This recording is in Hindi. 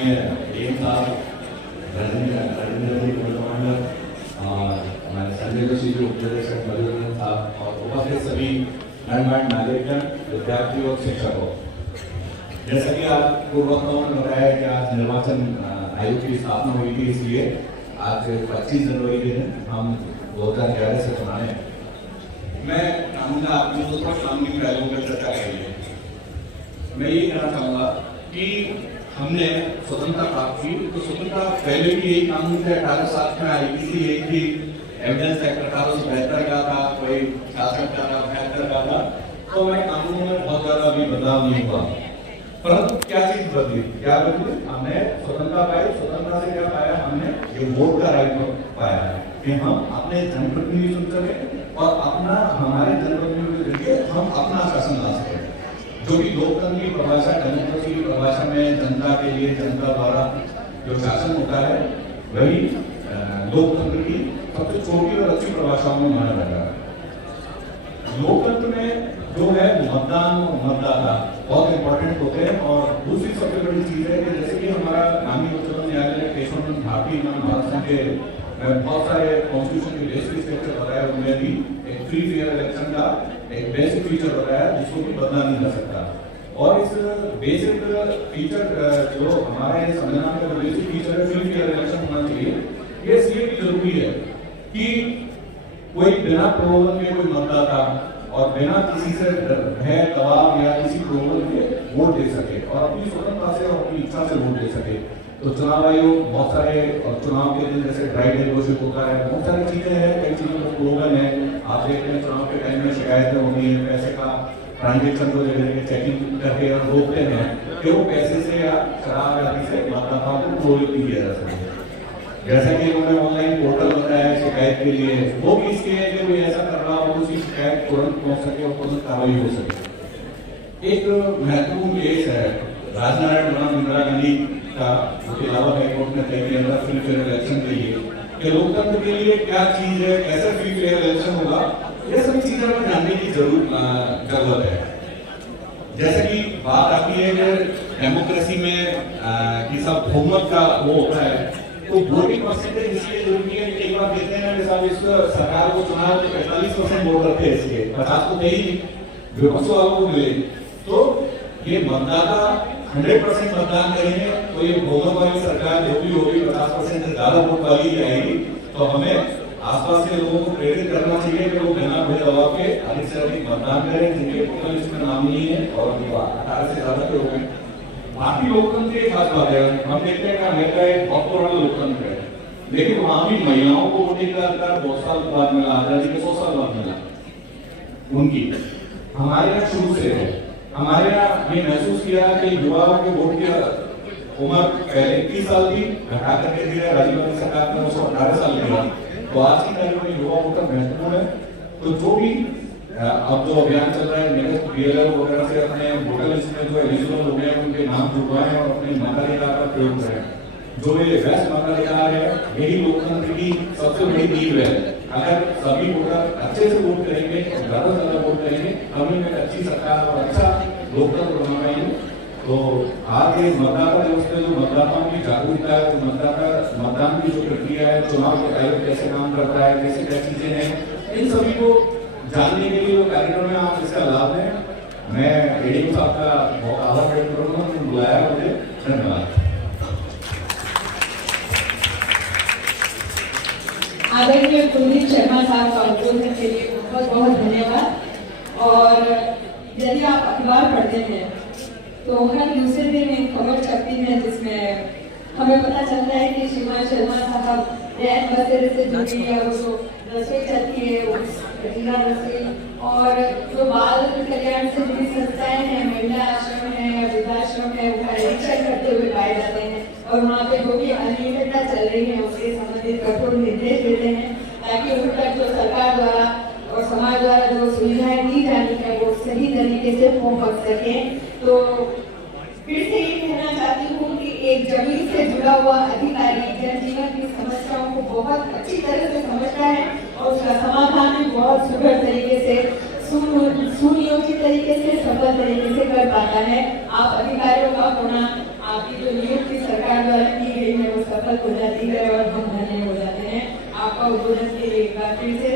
माननीय डीएम साहब, हमारे संजय जोशी जी उपनिदेशक मधुसूदन साहब और उपस्थित सभी गणमान्य नागरिकगण, विद्यार्थियों और शिक्षकों, जैसा कि आपको वक्ताओं ने बताया कि आज निर्वाचन आयोग की स्थापना हुई थी, इसलिए आज 25 जनवरी के दिन हम 2011 से चुनाव हैं। मैं चाहूँगा आपको दूसरा कानूनी पहलुओं पर चर्चा करेंगे। मैं ये कहना चाहूँगा कि हमने स्वतंत्रता प्राप्त की, तो स्वतंत्रता पहले भी यही कानून थे 18 साल में आईपीसी एक थी, एविडेंस एक्ट 1872 का था, कोई 66 का था, 72 का था, तो मैं कानून में बहुत ज्यादा अभी बदलाव नहीं हुआ। परंतु क्या चीज बदली? क्या बदली? हमने स्वतंत्रता पाई। स्वतंत्रता से क्या पाया? हमने ये वोट का राइट पाया कि हम अपने जनप्रतिनिधि चुन सके और अपना हमारे जनप्रतिनिधि के जरिए हम अपना शासन ला सके। जो भी लोकतंत्र की परिभाषा, डेमोक्रेसी की परिभाषा में जनता के लिए जनता द्वारा जो शासन होता है, वही लोकतंत्र की सबसे छोटी और अच्छी परिभाषाओं में माना जाता है। लोकतंत्र में जो है मतदान और मतदाता बहुत इंपॉर्टेंट होते हैं। और दूसरी सबसे बड़ी चीज है कि जैसे कि हमारा माननीय उच्चतम न्यायालय केशवानंद भारती भारत संघ के बहुत सारे कॉन्स्टिट्यूशन के बेसिक स्ट्रक्चर बताया, उनमें भी एक फ्री फेयर इलेक्शन का एक बेसिक फीचर बताया जिसको भी बदला नहीं जा सकता। और इस बेसिक फीचर जो हमारे संविधान का बेसिक फीचर है, फ्री फेयर इलेक्शन होना चाहिए। ये इसलिए भी जरूरी है कि कोई बिना प्रलोभन के कोई मतदाता और बिना किसी से भय, दबाव या किसी प्रलोभन के वोट दे सके और अपनी स्वतंत्रता से और अपनी इच्छा से वोट दे सके। तो चुनाव आयोग बहुत सारे चुनाव के दिन जैसे ड्राई डे घोषित होता है, बहुत सारी चीजें हैं, कई चीजों का प्रलोभन है। आप देखते हैं चुनाव के टाइम में शिकायतें होती हैं, पैसे का ट्रांजेक्शन को जगह चेकिंग करके और रोकते हैं कि वो पैसे से या शराब आदि से मतदाताओं को प्रलोभित नहीं किया जा सके। जैसा कि उन्होंने ऑनलाइन पोर्टल बताया शिकायत के लिए, वो भी इसके है कि कोई ऐसा कर रहा हो उसकी शिकायत तुरंत पहुंच सके और तुरंत कार्रवाई हो सके। एक महत्वपूर्ण केस है राजनारायण बनाम इंदिरा गांधी का, उसके अलावा हाईकोर्ट ने तय किया फ्री फेयर इलेक्शन के लिए कि लोकतंत्र के लिए क्या चीज है, कैसे फ्री फेयर इलेक्शन होगा, ये सभी चीजें हमें जानने की जरूरत है। जैसे कि बात आती है कि डेमोक्रेसी में कि सब बहुमत का वो होता है, तो वोटिंग परसेंटेज इसलिए जरूरी है कि एक बार कहते हैं कि साहब इस सरकार को चुना तो 45% वोट करते हैं, इसलिए 50 तो नहीं विपक्ष वालों को मिले। तो ये मतदाता 100% मतदान करेंगे तो ये बहुमत वाली सरकार जो भी होगी 50% से ज्यादा वोट वाली आएगी। तो हमें आसपास के लोगों को प्रेरित करना चाहिए कि वो बिना भेदभाव के अधिक से अधिक मतदान करें जिनके वोटर लिस्ट में नाम नहीं है और 18 से ज्यादा के लोग हैं। बाकी लोकतंत्र की खास बात है, हम देखते हैं कि अमेरिका एक बहुत पुराना लोकतंत्र है, लेकिन वहां भी महिलाओं को वोटिंग का अधिकार बहुत साल बाद मिला, आजादी के 100 साल बाद मिला उनकी। हमारे यहाँ शुरू से है, हमारे यहाँ ये महसूस किया कि युवाओं के वोट की उम्र पहले 21 साल थी, घटा करके दिया राजीव गांधी सरकार ने उसको 18 साल किया। तो आज की तारीख में युवा वोटर महत्वपूर्ण है। तो जो भी अब जो अभियान चल रहा है निरस्त बीएलओ वगैरह से अपने वोटर लिस्ट में जो एलिजिबल हो गए उनके नाम जुड़वाएं और अपने मताधिकार का प्रयोग करें। जो ये वैध मताधिकार है यही लोकतंत्र की सबसे बड़ी नींव है। अगर सभी वोटर अच्छे से वोट करेंगे, ज्यादा से ज्यादा वोट करेंगे, हम एक अच्छी सरकार और अच्छा लोकतंत्र बना पाएंगे। तो आज ये मतदाता दिवस में जो मतदाताओं की जागरूकता है, मतदान की जो प्रक्रिया है, चुनाव आयोग कैसे काम करता है, कैसे क्या चीजें हैं, इन सभी को जानने के लिए कार्यक्रम में आप इसका लाभ लें। मैं एडीएम साहब का बहुत आभार व्यक्त करूंगा, उन्होंने बुलाया मुझे। धन्यवाद। आदरणीय कुलदीप शर्मा साहब का उद्बोधन के लिए बहुत बहुत धन्यवाद। और यदि आप अखबार पढ़ते हैं तो हर दूसरे दिन एक खबर छपती है जिसमें हमें पता चलता है कि श्रीमान शर्मा साहब रैन बसेरे से जुड़ी है, वो रसोई चलती है, जिला रसोई, और जो बाल कल्याण से जुड़ी संस्थाएं हैं, महिला आश्रम है, वृद्धाश्रम है, उनका निरीक्षण करते हुए पाए जाते हैं और वहाँ पे जो भी अनियमितता चल रही है उससे संबंधित कठोर निर्देश देते हैं ताकि उन तक जो सरकार द्वारा और समाज द्वारा जो सुविधाएं दी जानी है वो सही तरीके से पहुंच सके। तो फिर से ये कहना चाहती हूँ कि एक जमीन से जुड़ा हुआ अधिकारी जनजीवन की समस्याओं को बहुत अच्छी तरह से समझता है और उसका समाधान भी बहुत सुघड़ तरीके से, सुनियोजित तरीके से, सफल तरीके से कर पाता है। आप अधिकारियों का होना, आपकी जो नियुक्ति सरकार उद्बोधन के लिए एक बार फिर से